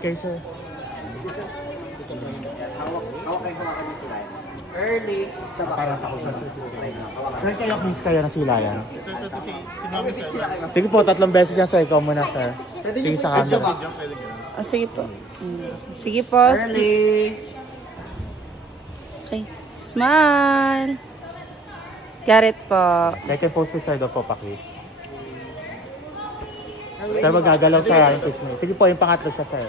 kayo, sir. Hawak kayo din sila. Early. Para ako sa sir, kayo miss kayo ng silayan. Ito si Mami sir. Sige po, 3 beses yan, sir. Ikaw muna, sir. Sige sa camera. Sige po. Sige po. Early. Okay. Smile. Garrett po. Second post sir daw po, pakis. Sir, magagalaw sa yung kiss me. Sige po, yung pangatlo siya, sir.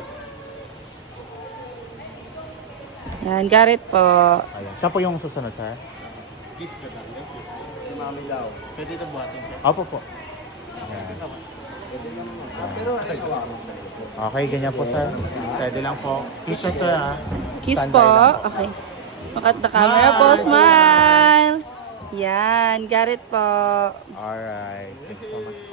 Yan, Garrett po. Ayan. Siya po yung susunod, sir. Kiss ka lang. Si Mami Lau. Pwede ito buhatin siya. Opo po. Ayan. Okay, ganyan po, sir. Pwede lang po. Kiss siya, sir, ha? Kiss Standby po. lang. Okay. Look at the camera po. Smile. Yan, Garrett po. Alright. Thank you so much.